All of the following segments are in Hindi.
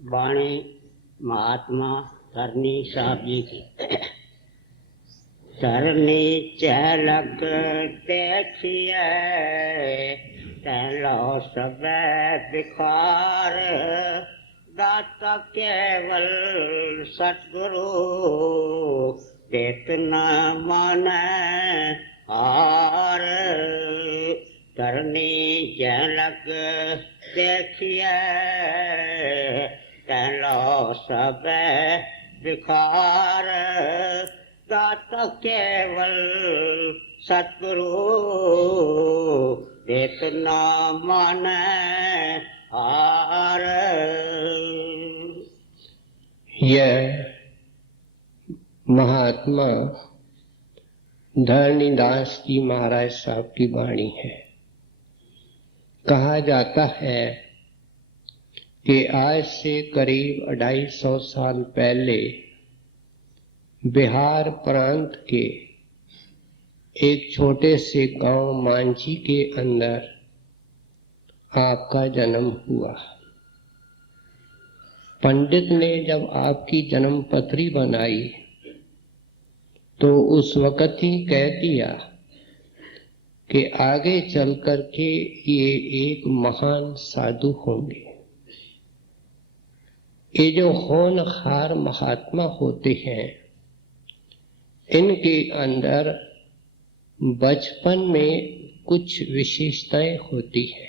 वाणी महात्मा धरनी साहब जी की। धरनी चलक देखिए तैलो सब बिखार, दाता केवल सतगुरु देत न माने हार। धरनी झलक देखिए तैलो सब बिखार, दाता केवल सतगुरु देत न माने हार। यह महात्मा धरणीदास जी महाराज साहब की वाणी है। कहा जाता है कि आज से करीब 250 साल पहले बिहार प्रांत के एक छोटे से गांव मांझी के अंदर आपका जन्म हुआ। पंडित ने जब आपकी जन्म पत्री बनाई तो उस वक्त ही कह दिया कि आगे चल कर के ये एक महान साधु होंगे। ये जो होनहार महात्मा होते हैं, इनके अंदर बचपन में कुछ विशेषताएं होती हैं।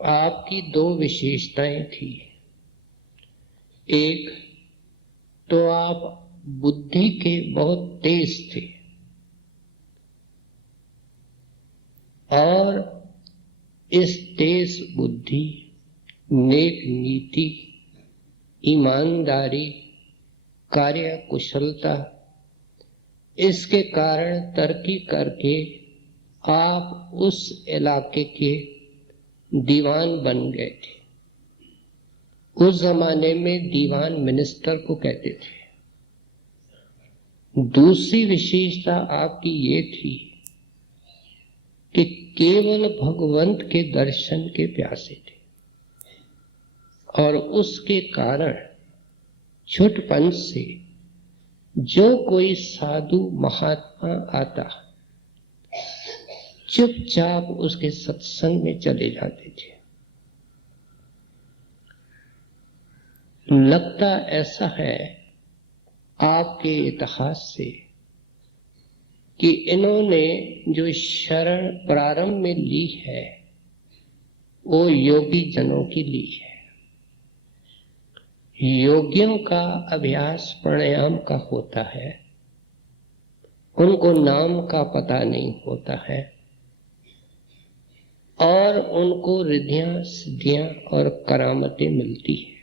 आपकी 2 विशेषताएं थी। एक तो आप बुद्धि के बहुत तेज थे और इस तेज बुद्धि, नेक नीति, ईमानदारी, कार्य कुशलता, इसके कारण तरक्की करके आप उस इलाके के दीवान बन गए थे। उस जमाने में दीवान मिनिस्टर को कहते थे। दूसरी विशेषता आपकी ये थी कि केवल भगवंत के दर्शन के प्यासे थे और उसके कारण छुटपन से जो कोई साधु महात्मा आता चुपचाप उसके सत्संग में चले जाते थे। लगता ऐसा है आपके इतिहास से कि इन्होंने जो शरण प्रारंभ में ली है वो योगी जनों की ली है। योगियों का अभ्यास प्राणायाम का होता है, उनको नाम का पता नहीं होता है और उनको रिद्धियां सिद्धियां और करामतें मिलती है।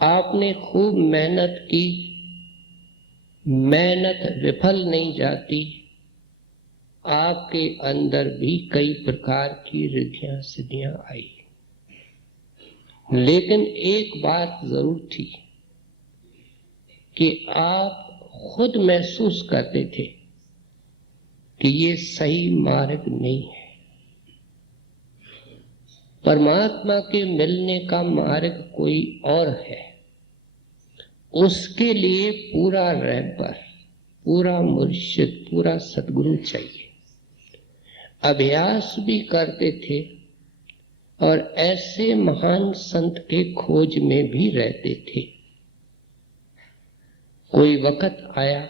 आपने खूब मेहनत की, मेहनत विफल नहीं जाती। आपके अंदर भी कई प्रकार की रिद्धियां सिद्धियां आई, लेकिन एक बात जरूर थी कि आप खुद महसूस करते थे कि ये सही मार्ग नहीं है। परमात्मा के मिलने का मार्ग कोई और है। उसके लिए पूरा रहबर, पूरा मुर्शिद, पूरा सदगुरु चाहिए। अभ्यास भी करते थे और ऐसे महान संत के खोज में भी रहते थे। कोई वक्त आया,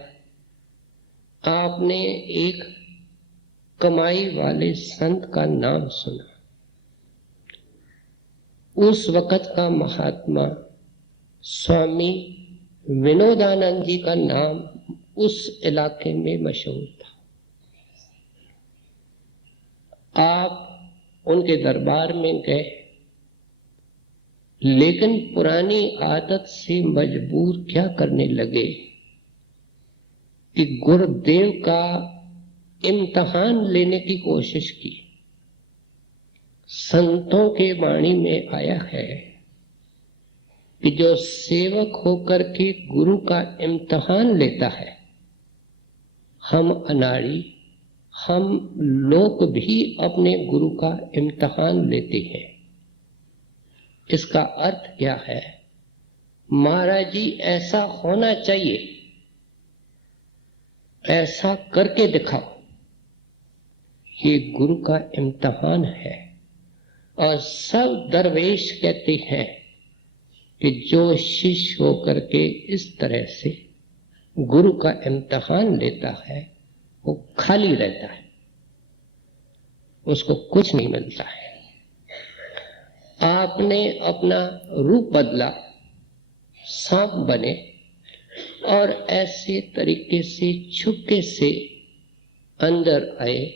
आपने एक कमाई वाले संत का नाम सुना। उस वक्त का महात्मा स्वामी विनोदानंद जी का नाम उस इलाके में मशहूर था। आप उनके दरबार में गए, लेकिन पुरानी आदत से मजबूर क्या करने लगे कि गुरुदेव का इम्तिहान लेने की कोशिश की। संतों के वाणी में आया है कि जो सेवक होकर के गुरु का इम्तिहान लेता है, हम अनाड़ी, हम लोग भी अपने गुरु का इम्तिहान लेते हैं। इसका अर्थ क्या है? महाराज जी ऐसा होना चाहिए, ऐसा करके दिखाओ। ये गुरु का इम्तिहान है। और सब दरवेश कहते हैं कि जो शिष्य होकर के इस तरह से गुरु का इम्तिहान लेता है वो खाली रहता है, उसको कुछ नहीं मिलता है। आपने अपना रूप बदला, सांप बने और ऐसे तरीके से छुपके से अंदर आए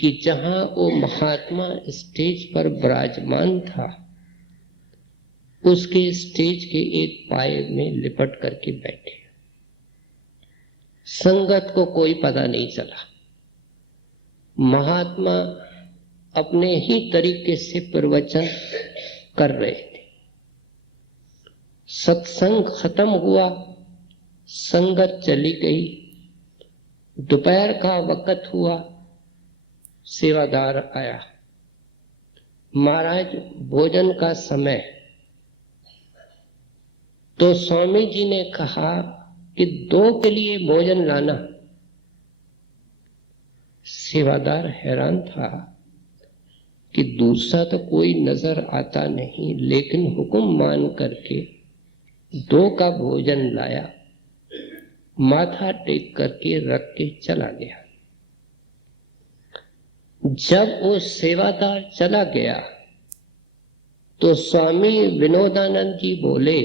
कि जहां वो महात्मा स्टेज पर विराजमान था उसके स्टेज के एक पाए में लिपट करके बैठे। संगत को कोई पता नहीं चला। महात्मा अपने ही तरीके से प्रवचन कर रहे थे। सत्संग खत्म हुआ, संगत चली गई। दोपहर का वक्त हुआ, सेवादार आया, महाराज भोजन का समय। तो स्वामी जी ने कहा कि 2 के लिए भोजन लाना। सेवादार हैरान था कि दूसरा तो कोई नजर आता नहीं, लेकिन हुक्म मान करके 2 का भोजन लाया, माथा टेक करके रख के चला गया। जब वो सेवादार चला गया तो स्वामी विनोदानंद जी बोले,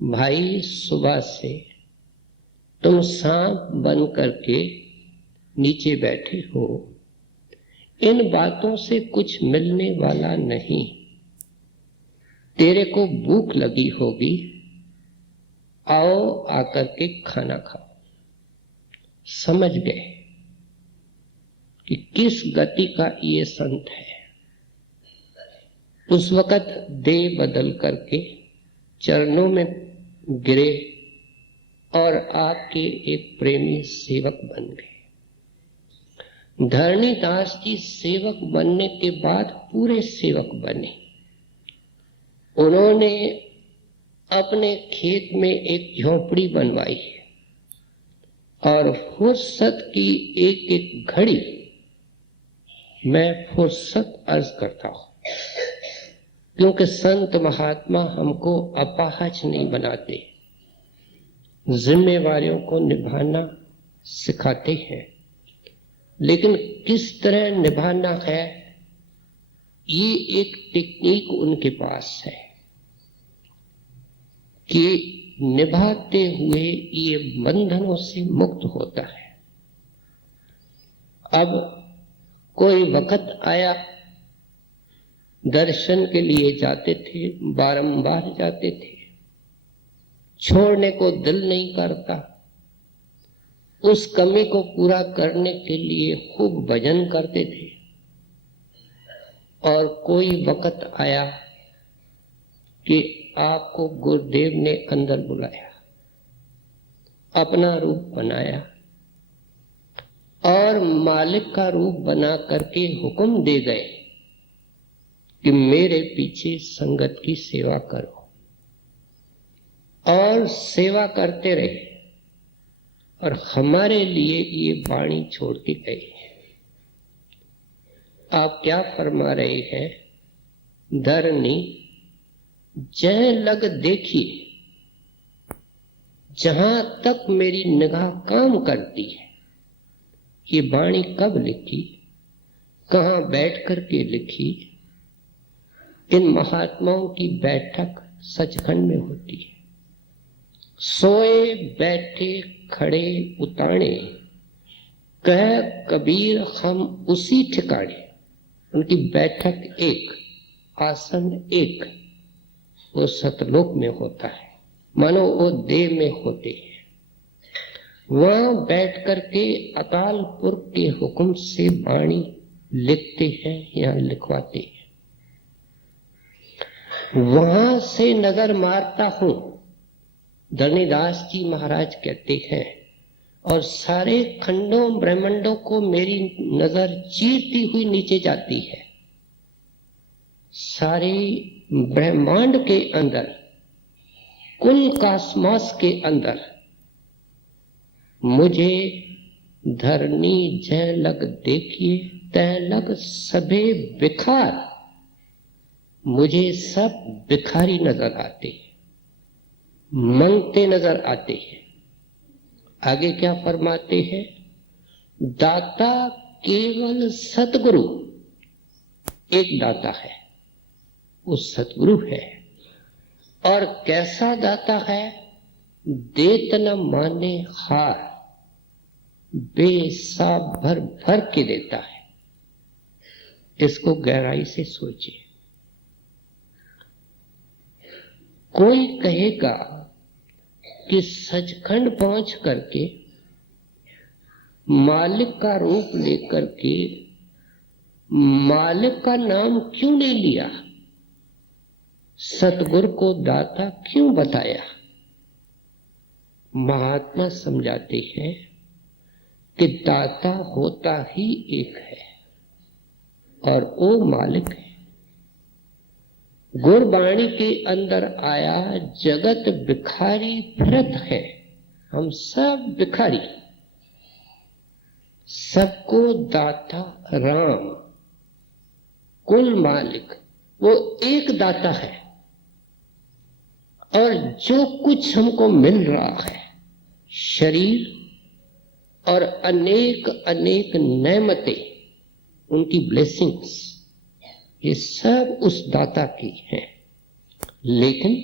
भाई सुबह से तुम सांप बन करके नीचे बैठे हो, इन बातों से कुछ मिलने वाला नहीं। तेरे को भूख लगी होगी, आओ आकर के खाना खाओ। समझ गए कि किस गति का ये संत है। उस वक्त देह बदल करके चरणों में गिरे और आपके एक प्रेमी सेवक बन गए। धरणीदास जी सेवक बनने के बाद पूरे सेवक बने। उन्होंने अपने खेत में एक झोपड़ी बनवाई और फुर्सत की एक एक घड़ी, मैं फुर्सत अर्ज करता हूं क्योंकि संत महात्मा हमको अपाहज नहीं बनाते, जिम्मेवारियों को निभाना सिखाते हैं। लेकिन किस तरह निभाना है, ये एक टेक्निक उनके पास है कि निभाते हुए ये बंधनों से मुक्त होता है। अब कोई वक्त आया, दर्शन के लिए जाते थे, बारंबार जाते थे, छोड़ने को दिल नहीं करता। उस कमी को पूरा करने के लिए खूब भजन करते थे। और कोई वक्त आया कि आपको गुरुदेव ने अंदर बुलाया, अपना रूप बनाया और मालिक का रूप बना करके हुक्म दे गए कि मेरे पीछे संगत की सेवा करो। और सेवा करते रहे और हमारे लिए ये वाणी छोड़ के गए। आप क्या फरमा रहे हैं? धरनी जय लग देखिए, जहां तक मेरी निगाह काम करती है। ये वाणी कब लिखी, कहां बैठ करके लिखी? इन महात्माओं की बैठक सचखंड में होती है। सोए बैठे खड़े उताणे, कह कबीर हम उसी ठिकाने। उनकी बैठक एक, आसन एक, वो सतलोक में होता है, मानो वो देव में होते हैं। वहां बैठ करके अकाल पुरख के हुक्म से वाणी लिखते हैं या लिखवाते हैं। वहां से नजर मारता हूं, धरणीदास जी महाराज कहते हैं, और सारे खंडों ब्रह्मांडों को मेरी नजर चीरती हुई नीचे जाती है। सारे ब्रह्मांड के अंदर, कुल कॉस्मॉस के अंदर मुझे धरनी जय लग देखिए तय लग सबे बिखार, मुझे सब बिखारी नजर आते हैं, मंगते नजर आते हैं। आगे क्या फरमाते हैं? दाता केवल सतगुरु एक दाता है, वो सतगुरु है। और कैसा दाता है? देत न माने हार, बेसा भर भर के देता है। इसको गहराई से सोचिए। कोई कहेगा कि सचखंड पहुंच करके मालिक का रूप लेकर के मालिक का नाम क्यों नहीं लिया, सतगुरु को दाता क्यों बताया? महात्मा समझाते हैं कि दाता होता ही एक है और वो मालिक है। गुरबाणी के अंदर आया, जगत भिखारी फिरत है, हम सब भिखारी, सबको दाता राम, कुल मालिक वो एक दाता है। और जो कुछ हमको मिल रहा है, शरीर और अनेक अनेक नेमतें, उनकी ब्लेसिंग्स, ये सब उस दाता की हैं। लेकिन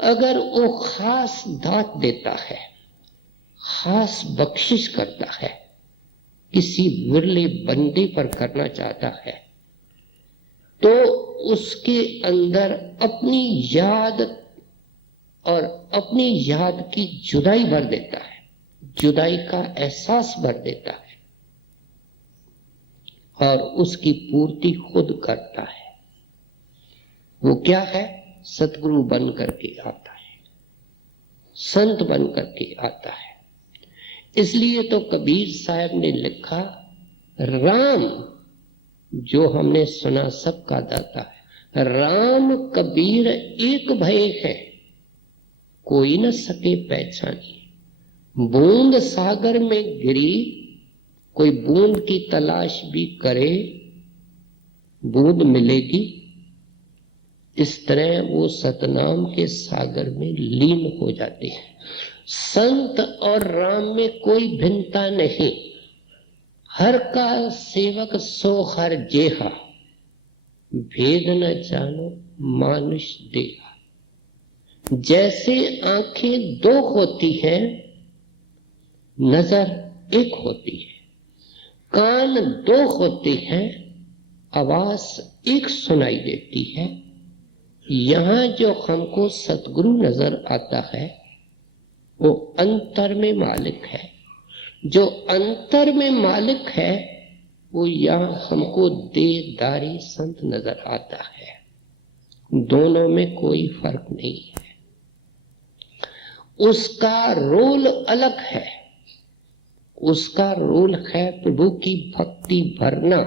अगर वो खास दात देता है, खास बख्शिश करता है, किसी विरले बंदे पर करना चाहता है, तो उसके अंदर अपनी याद और अपनी याद की जुदाई भर देता है, जुदाई का एहसास भर देता है और उसकी पूर्ति खुद करता है। वो क्या है? सतगुरु बन करके आता है, संत बन करके आता है। इसलिए तो कबीर साहब ने लिखा, राम जो हमने सुना सबका दाता है, राम कबीर एक भय है, कोई न सके पहचानी। बूंद सागर में गिरी, कोई बूंद की तलाश भी करे, बूंद मिलेगी। इस तरह वो सतनाम के सागर में लीन हो जाते हैं। संत और राम में कोई भिन्नता नहीं। हर का सेवक सो हर जेहा, भेद न जानो मानुष देहा। जैसे आंखें दो होती हैं, नजर एक होती है, कान दो होते हैं, आवाज एक सुनाई देती है। यहां जो हमको सतगुरु नजर आता है, वो अंतर में मालिक है। जो अंतर में मालिक है, वो यहां हमको देहधारी संत नजर आता है। दोनों में कोई फर्क नहीं है। उसका रोल अलग है। उसका रोल है प्रभु की भक्ति भरना,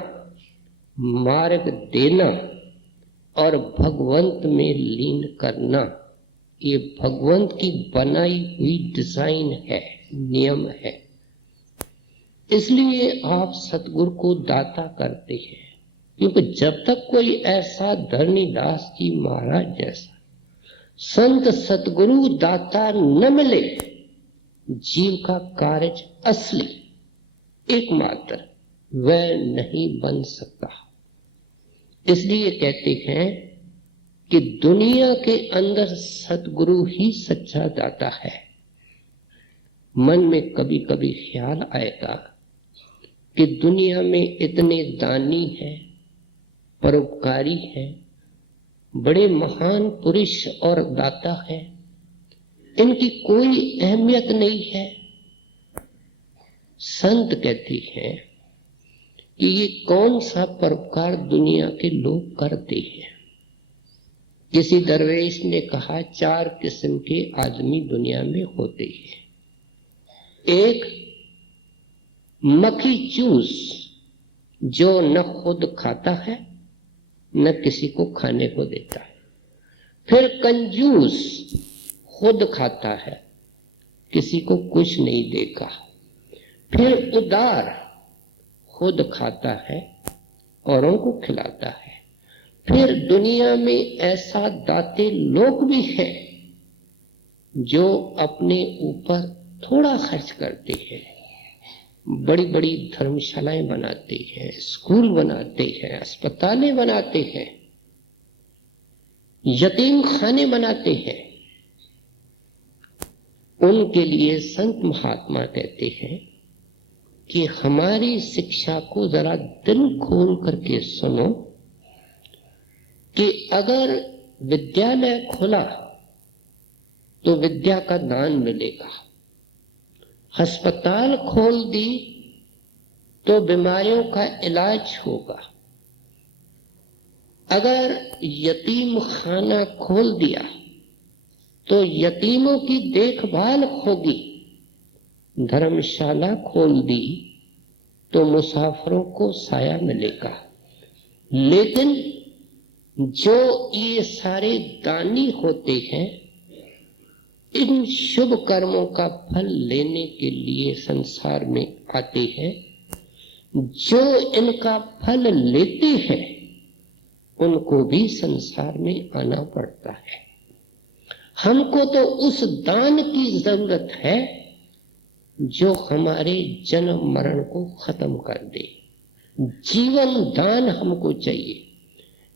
मार्ग देना और भगवंत में लीन करना। ये भगवंत की बनाई हुई डिजाइन है, नियम है। इसलिए आप सतगुरु को दाता करते हैं, क्योंकि जब तक कोई ऐसा धरनीदास जी महाराज जैसा संत सतगुरु दाता न मिले, जीव का कार्य असली एकमात्र वह नहीं बन सकता। इसलिए कहते हैं कि दुनिया के अंदर सतगुरु ही सच्चा दाता है। मन में कभी कभी ख्याल आएगा कि दुनिया में इतने दानी हैं, परोपकारी हैं, बड़े महान पुरुष और दाता हैं, इनकी कोई अहमियत नहीं है। संत कहते हैं कि ये कौन सा परोपकार दुनिया के लोग करते हैं। किसी दरवेश ने कहा, 4 किस्म के आदमी दुनिया में होते हैं। एक मक्खी चूस, जो न खुद खाता है न किसी को खाने को देता है। फिर कंजूस, खुद खाता है, किसी को कुछ नहीं देगा। फिर उदार, खुद खाता है, औरों को खिलाता है। फिर दुनिया में ऐसा दाते लोग भी हैं जो अपने ऊपर थोड़ा खर्च करते हैं, बड़ी बड़ी धर्मशालाएं बनाते हैं, स्कूल बनाते हैं, अस्पतालें बनाते हैं, यतीम खाने बनाते हैं। उनके लिए संत महात्मा कहते हैं कि हमारी शिक्षा को जरा दिल खोल करके सुनो कि अगर विद्यालय खुला तो विद्या का दान मिलेगा, अस्पताल खोल दी तो बीमारियों का इलाज होगा, अगर यतीम खाना खोल दिया तो यतीमों की देखभाल होगी, धर्मशाला खोल दी तो मुसाफिरों को साया मिलेगा। लेकिन जो ये सारे दानी होते हैं, इन शुभ कर्मों का फल लेने के लिए संसार में आते हैं, जो इनका फल लेते हैं उनको भी संसार में आना पड़ता है। हमको तो उस दान की जरूरत है जो हमारे जन्म मरण को खत्म कर दे। जीवन दान हमको चाहिए।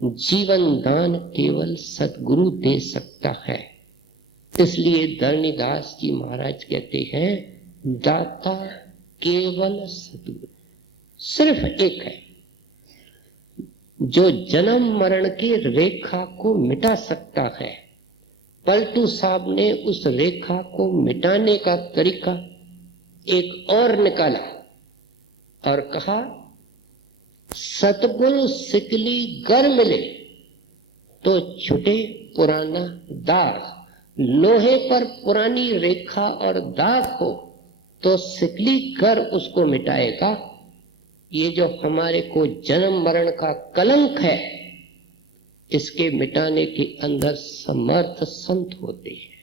जीवन दान केवल सतगुरु दे सकता है। इसलिए धरणीदास जी महाराज कहते हैं, दाता केवल सतगुरु, सिर्फ एक है जो जन्म मरण की रेखा को मिटा सकता है। पलटू साहब ने उस रेखा को मिटाने का तरीका एक और निकाला और कहा, सतगुरु सिकली गर मिले तो छुटे पुराना दाग। लोहे पर पुरानी रेखा और दाग हो तो सिकली कर उसको मिटाएगा। ये जो हमारे को जन्म मरण का कलंक है, इसके मिटाने के अंदर समर्थ संत होते हैं।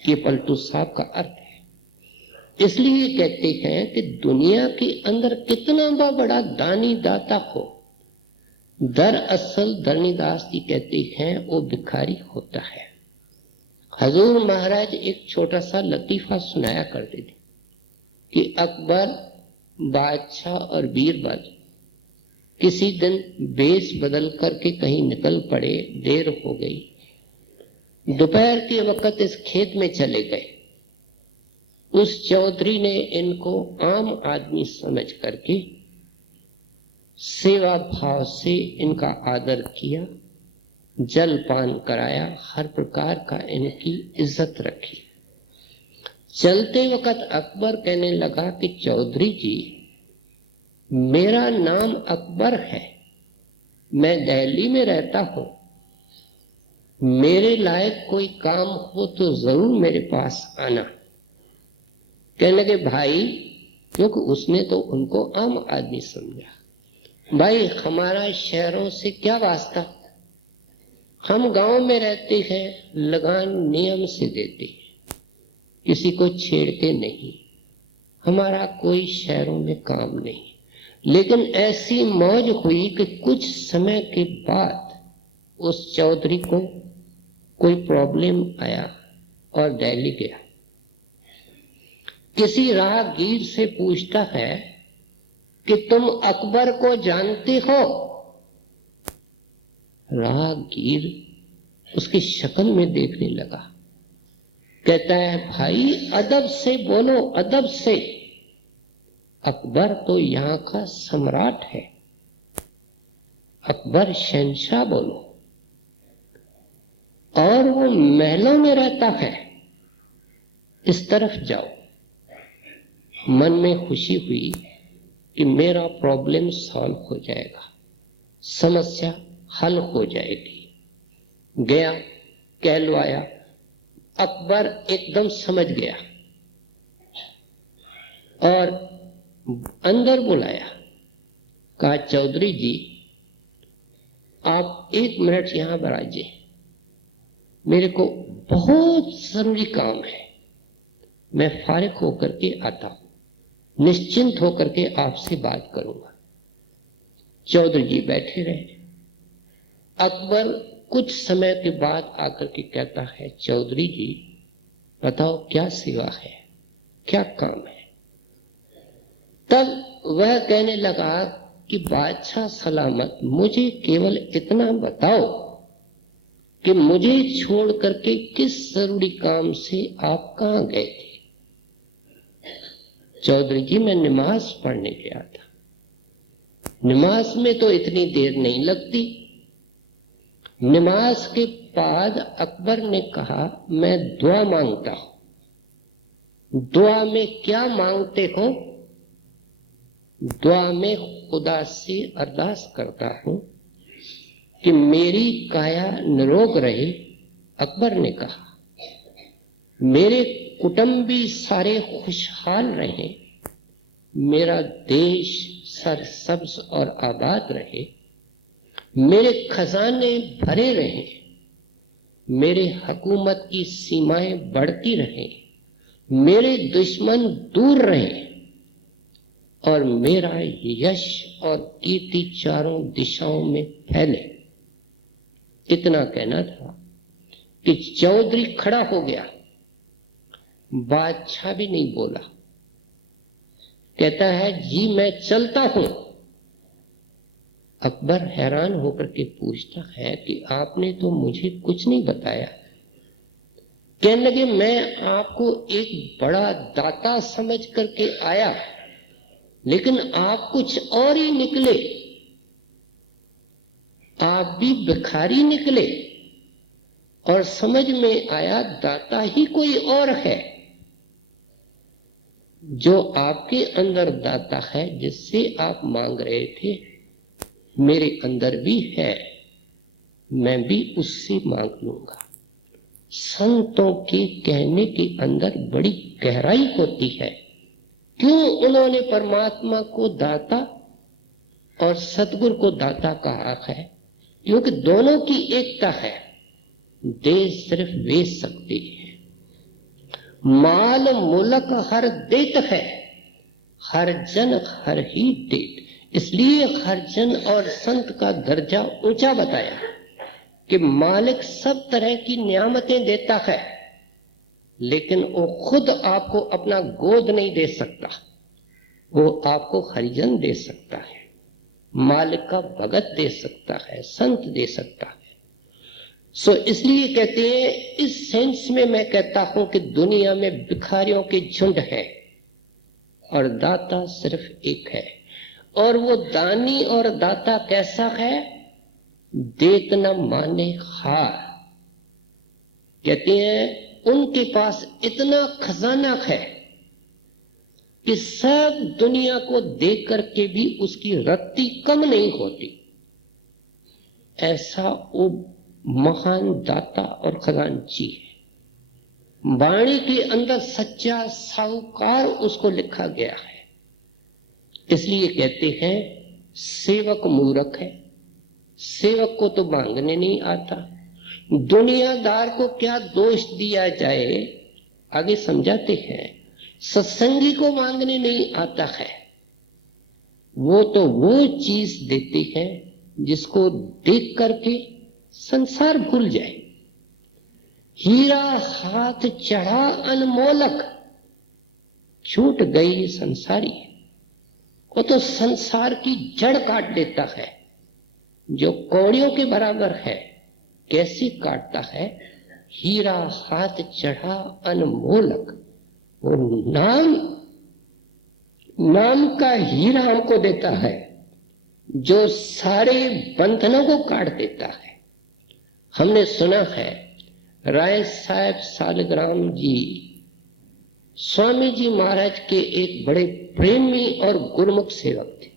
ये पलटू साहब का अर्थ है। इसलिए कहते हैं कि दुनिया के अंदर कितना बड़ा दानी दाता हो, दरअसल धरणीदास जी कहते हैं वो भिखारी होता है। हजूर महाराज एक छोटा सा लतीफा सुनाया करते थे कि अकबर, बादशाह और बीरबल किसी दिन वेश बदल करके कहीं निकल पड़े, देर हो गई। दोपहर के वक्त इस खेत में चले गए। उस चौधरी ने इनको आम आदमी समझ करके सेवा भाव से इनका आदर किया, जल पान कराया, हर प्रकार का इनकी इज्जत रखी। चलते वक्त अकबर कहने लगा कि चौधरी जी, मेरा नाम अकबर है, मैं दिल्ली में रहता हूं, मेरे लायक कोई काम हो तो जरूर मेरे पास आना। कहने लगे भाई, क्योंकि उसने तो उनको आम आदमी समझा, भाई हमारा शहरों से क्या वास्ता, हम गांव में रहते हैं, लगान नियम से देते हैं, किसी को छेड़ते नहीं, हमारा कोई शहरों में काम नहीं। लेकिन ऐसी मौज हुई कि कुछ समय के बाद उस चौधरी को कोई प्रॉब्लम आया और दिल्ली गया। किसी राहगीर से पूछता है कि तुम अकबर को जानते हो? राहगीर उसकी शक्ल में देखने लगा, कहता है भाई अदब से बोलो, अदब से, अकबर तो यहाँ का सम्राट है, अकबर शहंशाह बोलो, और वो महलों में रहता है, इस तरफ जाओ। मन में खुशी हुई कि मेरा प्रॉब्लम सॉल्व हो जाएगा, समस्या हल हो जाएगी। गया, कहलवाया, अकबर एकदम समझ गया और अंदर बुलाया, कहा चौधरी जी, आप 1 मिनट यहां बराजे, मेरे को बहुत जरूरी काम है, मैं फारिग होकर के आता हूं, निश्चिंत होकर के आपसे बात करूंगा। चौधरी जी बैठे रहे। अकबर कुछ समय के बाद आकर के कहता है, चौधरी जी बताओ क्या सेवा है, क्या काम है। तब वह कहने लगा कि बादशाह सलामत, मुझे केवल इतना बताओ कि मुझे छोड़ करके किस जरूरी काम से आप कहां गए थे। चौधरी जी मैं नमाज पढ़ने गया था। नमाज में तो इतनी देर नहीं लगती। नमाज के बाद अकबर ने कहा, मैं दुआ मांगता हूं। दुआ में क्या मांगते हो? दुआ में खुदा से अरदास करता हूं कि मेरी काया निरोग रहे। अकबर ने कहा, मेरे कुटुंबी सारे खुशहाल रहें, मेरा देश सरसब्ज और आबाद रहे, मेरे खजाने भरे रहें, मेरे हुकूमत की सीमाएं बढ़ती रहें, मेरे दुश्मन दूर रहें और मेरा यश और कीर्ति चारों दिशाओं में फैले। इतना कहना था कि चौधरी खड़ा हो गया। बादशाह भी नहीं बोला। कहता है, जी मैं चलता हूं। अकबर हैरान होकर के पूछता है कि आपने तो मुझे कुछ नहीं बताया। कहने लगे, मैं आपको एक बड़ा दाता समझ करके आया, लेकिन आप कुछ और ही निकले। आप भी भिखारी निकले और समझ में आया दाता ही कोई और है। जो आपके अंदर दाता है, जिससे आप मांग रहे थे, मेरे अंदर भी है, मैं भी उससे मांग लूंगा। संतों के कहने के अंदर बड़ी गहराई होती है। क्यों उन्होंने परमात्मा को दाता और सतगुरु को दाता कहा है? क्योंकि दोनों की एकता है। दे सिर्फ वे सकते हैं। माल मुलक हर देत है, हर जन हर ही देत। इसलिए हर जन और संत का दर्जा ऊंचा बताया कि मालिक सब तरह की नियामतें देता है, लेकिन वो खुद आपको अपना गोद नहीं दे सकता। वो आपको हरिजन दे सकता है, मालिक का भगत दे सकता है, संत दे सकता है। इसलिए कहते हैं, इस सेंस में मैं कहता हूं कि दुनिया में भिखारियों के झुंड है और दाता सिर्फ एक है। और वो दानी और दाता कैसा है? देत न माने हार। कहते हैं उनके पास इतना खजाना है कि सब दुनिया को देख करके भी उसकी रत्ती कम नहीं होती। ऐसा वो महान दाता और खजानची है। वाणी के अंदर सच्चा साहूकार उसको लिखा गया है। इसलिए कहते हैं सेवक मूर्ख है। सेवक को तो मांगने नहीं आता। दुनियादार को क्या दोष दिया जाए, आगे समझाते हैं। सत्संगी को मांगने नहीं आता है। वो तो वो चीज देते हैं जिसको देख करके संसार भूल जाए। हीरा हाथ चढ़ा अनमोलक, छूट गई संसारी। वो तो संसार की जड़ काट देता है, जो कौड़ियों के बराबर है। कैसे काटता है? हीरा हाथ चढ़ा अनमोलक। वो नाम का हीरा हमको देता है, जो सारे बंधनों को काट देता है। हमने सुना है राय साहब सालिग्राम जी स्वामी जी महाराज के एक बड़े प्रेमी और गुरमुख सेवक थे।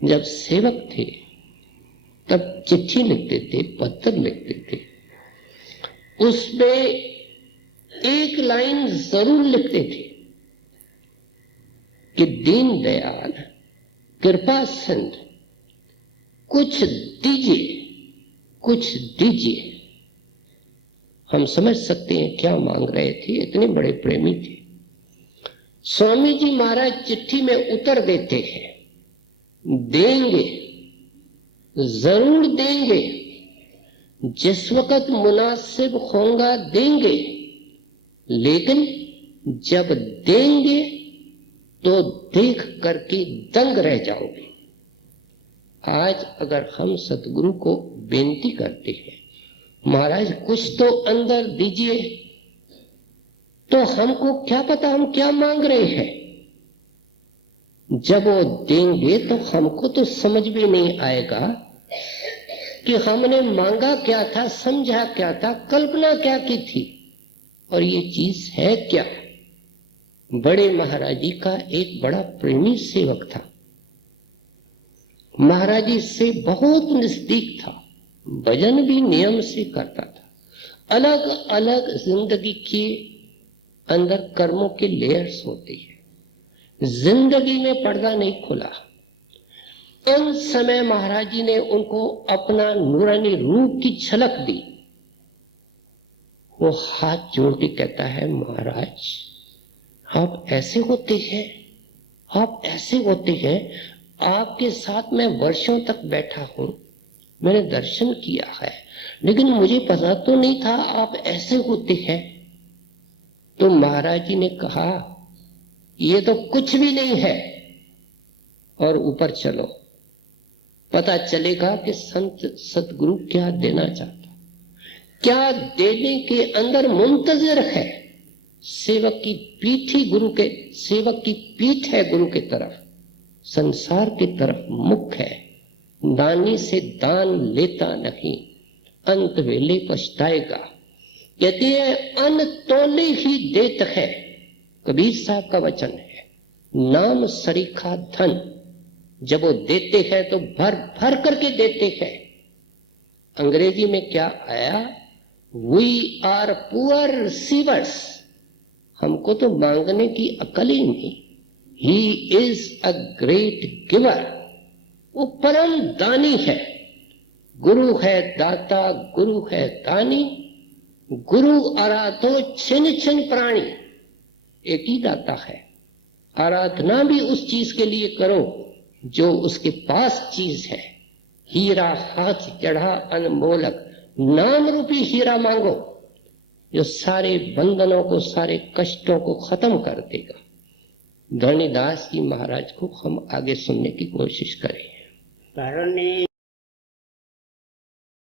जब सेवक थे तब चिट्ठी लिखते थे, पत्र लिखते थे। उसमें एक लाइन जरूर लिखते थे कि दीन दयाल कृपा सिंध कुछ दीजिए, कुछ दीजिए। हम समझ सकते हैं क्या मांग रहे थे, इतने बड़े प्रेमी थे। स्वामी जी महाराज चिट्ठी में उत्तर देते हैं, देंगे, जरूर देंगे, जिस वक्त मुनासिब होगा देंगे, लेकिन जब देंगे तो देख करके दंग रह जाओगे। आज अगर हम सतगुरु को बेनती करते हैं, महाराज कुछ तो अंदर दीजिए, तो हमको क्या पता हम क्या मांग रहे हैं। जब वो देंगे तो हमको तो समझ भी नहीं आएगा कि हमने मांगा क्या था, समझा क्या था, कल्पना क्या की थी, और ये चीज है क्या। बड़े महाराज जी का एक बड़ा प्रेमी सेवक था, महाराज जी से बहुत नजदीक था, भजन भी नियम से करता था। अलग अलग जिंदगी के अंदर कर्मों के लेयर्स होते हैं, जिंदगी में पर्दा नहीं खुला। उन समय महाराज जी ने उनको अपना नूरानी रूप की झलक दी। वो हाथ जोड़ के कहता है, महाराज आप ऐसे होते हैं, आप ऐसे होते हैं, आपके साथ मैं वर्षों तक बैठा हूं, मैंने दर्शन किया है, लेकिन मुझे पता तो नहीं था आप ऐसे होते हैं। तो महाराज जी ने कहा, ये तो कुछ भी नहीं है, और ऊपर चलो, पता चलेगा कि संत सतगुरु क्या देना चाहता, क्या देने के अंदर मुंतजिर है। सेवक की पीठ ही गुरु के, सेवक की पीठ है गुरु के तरफ, संसार की तरफ मुख है। दानी से दान लेता नहीं, अंत वेले पछताएगा। कहते हैं अन तोले ही देत है, कबीर साहब का वचन है। नाम सरीखा धन, जब वो देते हैं तो भर भर करके देते हैं। अंग्रेजी में क्या आया, वी आर पुअर रिसीवर्स, हमको तो मांगने की अकल ही नहीं। He is a great giver, वो परम दानी है। गुरु है दाता, गुरु है दानी, गुरु आराधो छिन छिन प्राणी, एक ही दाता है। आराधना भी उस चीज के लिए करो जो उसके पास चीज है। हीरा हाथ चढ़ा अनमोलक, नाम रूपी हीरा मांगो, जो सारे बंधनों को, सारे कष्टों को खत्म कर देगा। धरणीदास जी महाराज को हम आगे सुनने की कोशिश करें। करने